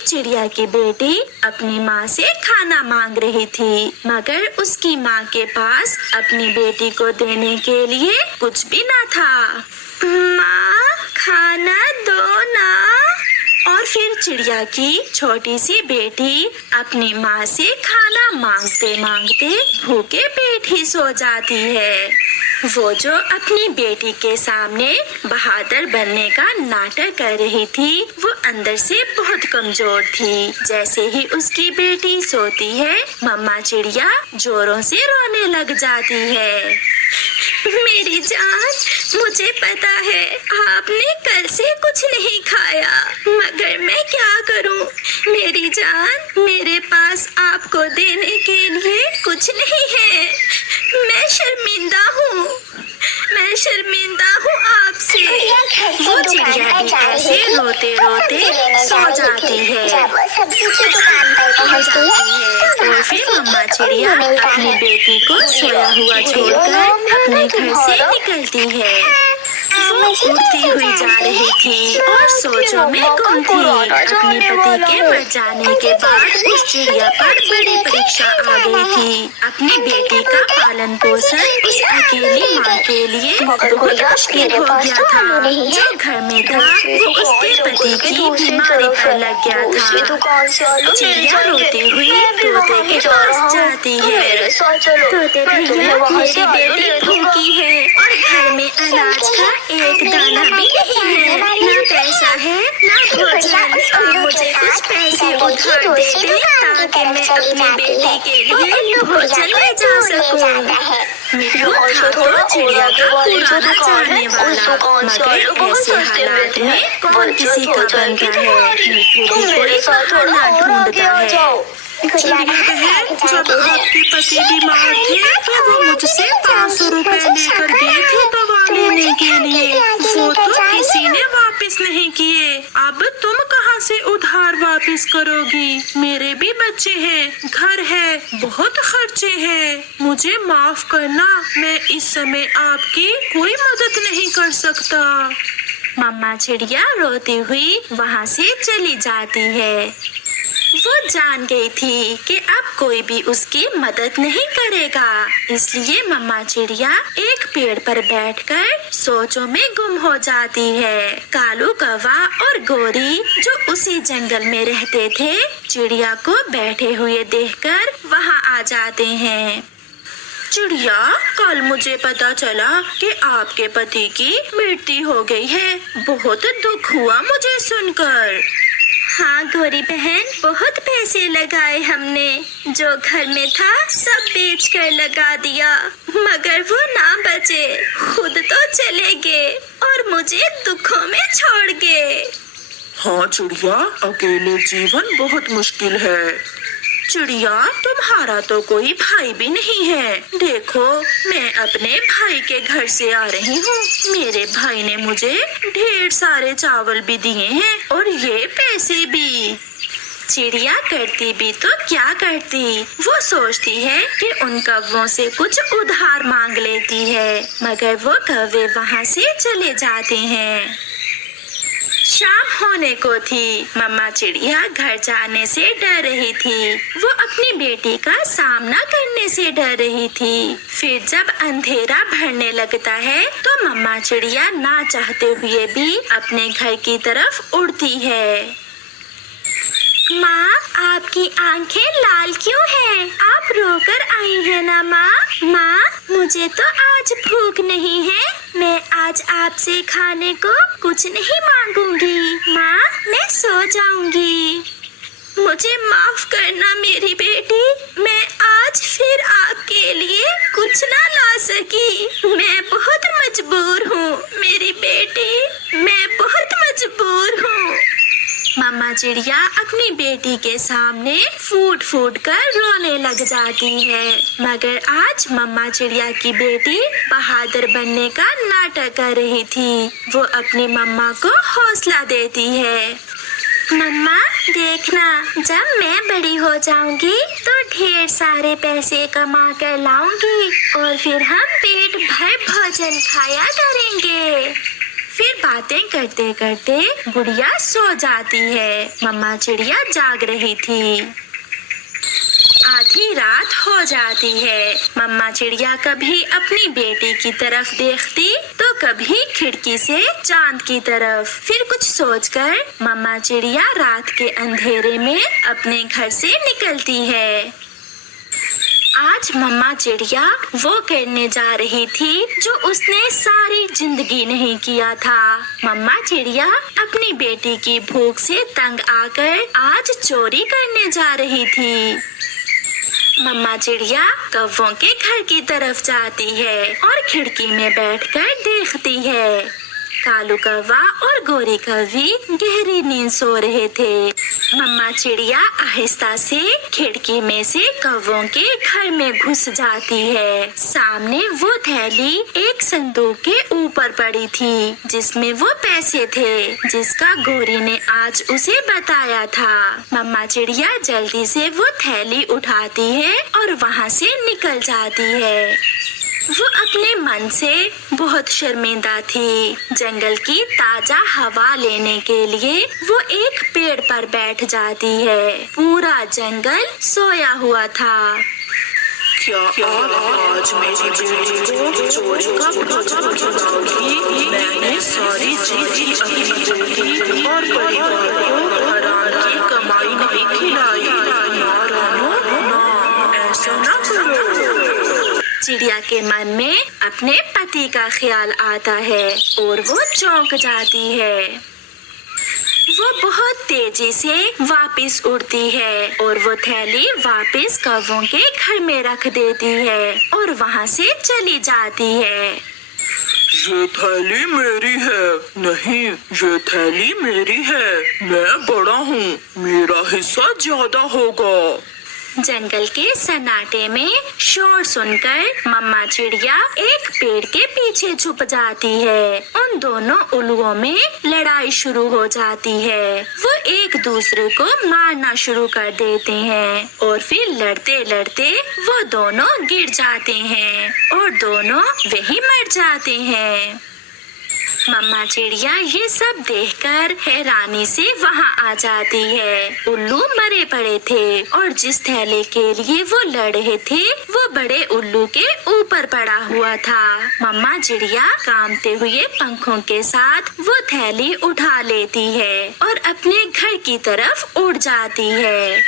चिड़िया की बेटी अपनी माँ से खाना मांग रही थी, मगर उसकी माँ के पास अपनी बेटी को देने के लिए कुछ भी ना था। माँ, खाना दो ना। और फिर चिड़िया की छोटी सी बेटी अपनी माँ से खाना मांगते मांगते भूखे पेट ही सो जाती है। वो जो अपनी बेटी के सामने बहादुर बनने का नाटक कर रही थी, वो अंदर से बहुत कमजोर थी। जैसे ही उसकी बेटी सोती है, मम्मा चिड़िया जोरों से रोने लग जाती है। मेरी जान, मुझे पता है आपने कल से कुछ नहीं खाया, मगर मैं क्या करूं? मेरी जान, मेरे पास आपको देने के लिए कुछ नहीं है। मैं शर्मिंदा हूँ आपसे। वो चिड़िया भी ऐसे रोते रोते सो जाती है। और फिर मम्मा चिड़िया अपनी बेटी को सोया हुआ छोड़कर अपने घर से निकलती है। वो उड़ती हुई जा रही थी और सोचों में गुम थी। अपने पति के मर जाने के बाद उस चिड़िया पर बड़ी परीक्षा आ गई थी। अपनी बेटी का पालन पोषण उस अकेली माँ के लिए बहुत मुश्किल हो गया था। जो घर में था वो उसके पति की बीमारी पर लग गया था। चिड़िया रोती हुई तोते के पास जाती है। तोते भैया, मेरी बेटी भूखी है और घर में अनाज का एक दाना भी नहीं है, ना पैसा है ना भोजन। आप मुझे कुछ पैसे उधार दे दें ताकि मैं अपनी बेटी के लिए भोजन ले जा सकूं। मिट्ठू था तो चिड़िया का पुराना चाहने वाला, मगर ऐसे हालात में कौन किसी का बनता है। मिट्ठू भी कोई बहाना ढूंढता है। चिड़िया बहन, जब आपके पति बीमार थे तो वो मुझसे 500 रुपए लेकर गए थे दवा लेने के लिए। वो तो किसी ने वापस नहीं किए। अब तुम कहाँ से उधार वापस करोगी? मेरे भी बच्चे हैं, घर है, बहुत खर्चे हैं। मुझे माफ करना, मैं इस समय आपकी कोई मदद नहीं कर सकता। मम्मा चिड़िया रोती हुई वहाँ से चली जाती है। वो जान गई थी कि अब कोई भी उसकी मदद नहीं करेगा, इसलिए मम्मा चिड़िया एक पेड़ पर बैठकर सोचों में गुम हो जाती है। कालू कौवा और गोरी जो उसी जंगल में रहते थे, चिड़िया को बैठे हुए देखकर वहाँ आ जाते हैं। चिड़िया, कल मुझे पता चला कि आपके पति की मृत्यु हो गई है। बहुत दुख हुआ मुझे सुनकर। हाँ गोरी बहन, बहुत पैसे लगाए हमने, जो घर में था सब बेचकर लगा दिया, मगर वो ना बचे, खुद तो चले गए और मुझे दुखों में छोड़ गए। हाँ चिड़िया, अकेले जीवन बहुत मुश्किल है। चिड़िया, तुम्हारा तो कोई भाई भी नहीं है। देखो, मैं अपने भाई के घर से आ रही हूँ। मेरे भाई ने मुझे ढेर सारे चावल भी दिए हैं और ये पैसे भी। चिड़िया करती भी तो क्या करती, वो सोचती है कि उन कौवों से कुछ उधार मांग लेती है, मगर वो कौवे वहाँ से चले जाते हैं। शाम होने को थी। मम्मा चिड़िया घर जाने से डर रही थी। वो अपनी बेटी का सामना करने से डर रही थी। फिर जब अंधेरा भरने लगता है तो मम्मा चिड़िया ना चाहते हुए भी अपने घर की तरफ उड़ती है। माँ, आपकी आंखें लाल क्यों हैं? आप रोकर आई हैं ना माँ? माँ, मुझे तो आज भूख नहीं है। मैं आज आपसे खाने को कुछ नहीं मांगूंगी। माँ, मैं सो जाऊंगी। मुझे माफ करना मेरी बेटी, मैं आज फिर आपके लिए कुछ ना ला सकी। मैं बहुत मजबूर हूँ मेरी बेटी, मैं बहुत मजबूर हूँ। मम्मा चिड़िया अपनी बेटी के सामने फूट फूट कर रोने लग जाती है, मगर आज मम्मा चिड़िया की बेटी बहादुर बनने का नाटक कर रही थी। वो अपनी मम्मा को हौसला देती है। मम्मा देखना, जब मैं बड़ी हो जाऊंगी तो ढेर सारे पैसे कमा कर लाऊंगी और फिर हम पेट भर भोजन खाया करेंगे। फिर बातें करते करते गुड़िया सो जाती है। मम्मा चिड़िया जाग रही थी। आधी रात हो जाती है। मम्मा चिड़िया कभी अपनी बेटी की तरफ देखती तो कभी खिड़की से चांद की तरफ। फिर कुछ सोचकर मम्मा चिड़िया रात के अंधेरे में अपने घर से निकलती है। आज मम्मा चिड़िया वो करने जा रही थी जो उसने सारी जिंदगी नहीं किया था। मम्मा चिड़िया अपनी बेटी की भूख से तंग आकर आज चोरी करने जा रही थी। मम्मा चिड़िया कौवों के घर की तरफ जाती है और खिड़की में बैठकर देखती है। कालू कौवा और गोरी कौवी गहरी नींद सो रहे थे। मम्मा चिड़िया आहिस्ता से खिड़की में से कौवों के घर में घुस जाती है। सामने वो थैली एक संदूक के ऊपर पड़ी थी जिसमें वो पैसे थे जिसका गोरी ने आज उसे बताया था। मम्मा चिड़िया जल्दी से वो थैली उठाती है और वहाँ से निकल जाती है। वो अपने मन से बहुत शर्मिंदा थी। जंगल की ताजा हवा लेने के लिए वो एक पेड़ पर बैठ जाती है। पूरा जंगल सोया हुआ था। क्या आप आज मेरी बेटी को चोरी का भोजन खिलाओगी? मैंने सारी जिंदगी अपनी बेटी और परिवार को हराम की कमाई नहीं खिलाई। ना रानो, ना, ऐसा ना करो। चिड़िया के मन में अपने पति का ख्याल आता है और वो चौंक जाती है। वो बहुत तेजी से वापस उड़ती है और वो थैली वापस कौवों के घर में रख देती है और वहाँ से चली जाती है। ये थैली मेरी है। नहीं, ये थैली मेरी है। मैं बड़ा हूँ, मेरा हिस्सा ज्यादा होगा। जंगल के सन्नाटे में शोर सुनकर मम्मा चिड़िया एक पेड़ के पीछे छुप जाती है। उन दोनों उल्लुओं में लड़ाई शुरू हो जाती है। वो एक दूसरे को मारना शुरू कर देते हैं और फिर लड़ते लड़ते वो दोनों गिर जाते हैं और दोनों वहीं मर जाते हैं। मम्मा चिड़िया ये सब देखकर हैरानी से वहाँ आ जाती है। उल्लू मरे पड़े थे और जिस थैले के लिए वो लड़ रहे थे वो बड़े उल्लू के ऊपर पड़ा हुआ था। मम्मा चिड़िया कांपते हुए पंखों के साथ वो थैली उठा लेती है और अपने घर की तरफ उड़ जाती है।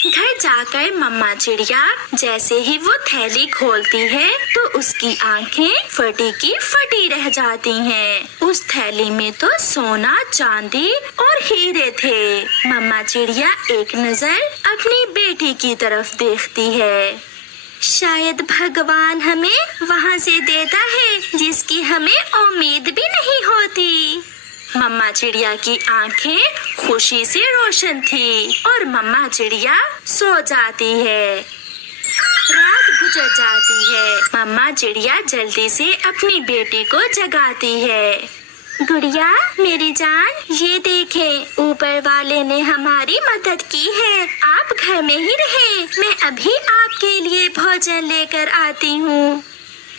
घर जाकर मम्मा चिड़िया जैसे ही वो थैली खोलती है तो उसकी आंखें फटी की फटी रह जाती हैं। उस थैली में तो सोना, चांदी और हीरे थे। मम्मा चिड़िया एक नजर अपनी बेटी की तरफ देखती है। शायद भगवान हमें वहाँ से देता है जिसकी हमें उम्मीद भी नहीं होती। मम्मा चिड़िया की आंखें खुशी से रोशन थी और मम्मा चिड़िया सो जाती है। रात गुजर जाती है। मम्मा चिड़िया जल्दी से अपनी बेटी को जगाती है। गुड़िया मेरी जान, ये देखें, ऊपर वाले ने हमारी मदद की है। आप घर में ही रहे, मैं अभी आपके लिए भोजन लेकर आती हूँ।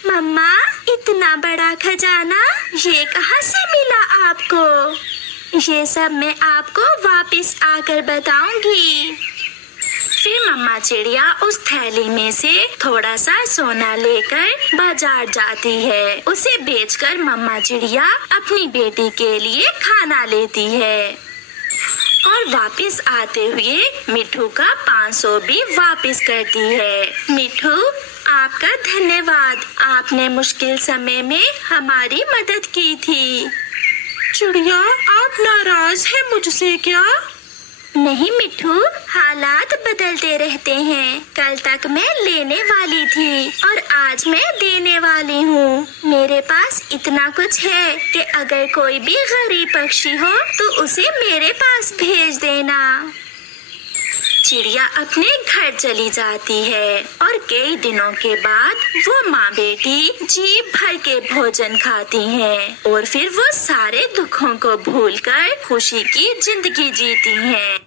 मम्मा, इतना बड़ा खजाना ये कहाँ से मिला आपको? ये सब मैं आपको वापस आकर बताऊंगी। फिर मम्मा चिड़िया उस थैली में से थोड़ा सा सोना लेकर बाजार जाती है। उसे बेचकर मम्मा चिड़िया अपनी बेटी के लिए खाना लेती है और वापस आते हुए मिठू का 500 भी वापस करती है। मिठू, आपका धन्यवाद, आपने मुश्किल समय में हमारी मदद की थी। चिड़िया, आप नाराज हैं मुझसे क्या? नहीं मिठू, हालात बदलते रहते हैं। कल तक मैं लेने वाली थी और आज मैं देने वाली हूँ। मेरे पास इतना कुछ है कि अगर कोई भी गरीब पक्षी हो तो उसे मेरे पास भेज देना। चिड़िया अपने घर चली जाती है और कई दिनों के बाद वो माँ बेटी जी भर के भोजन खाती हैं और फिर वो सारे दुखों को भूलकर खुशी की जिंदगी जीती हैं।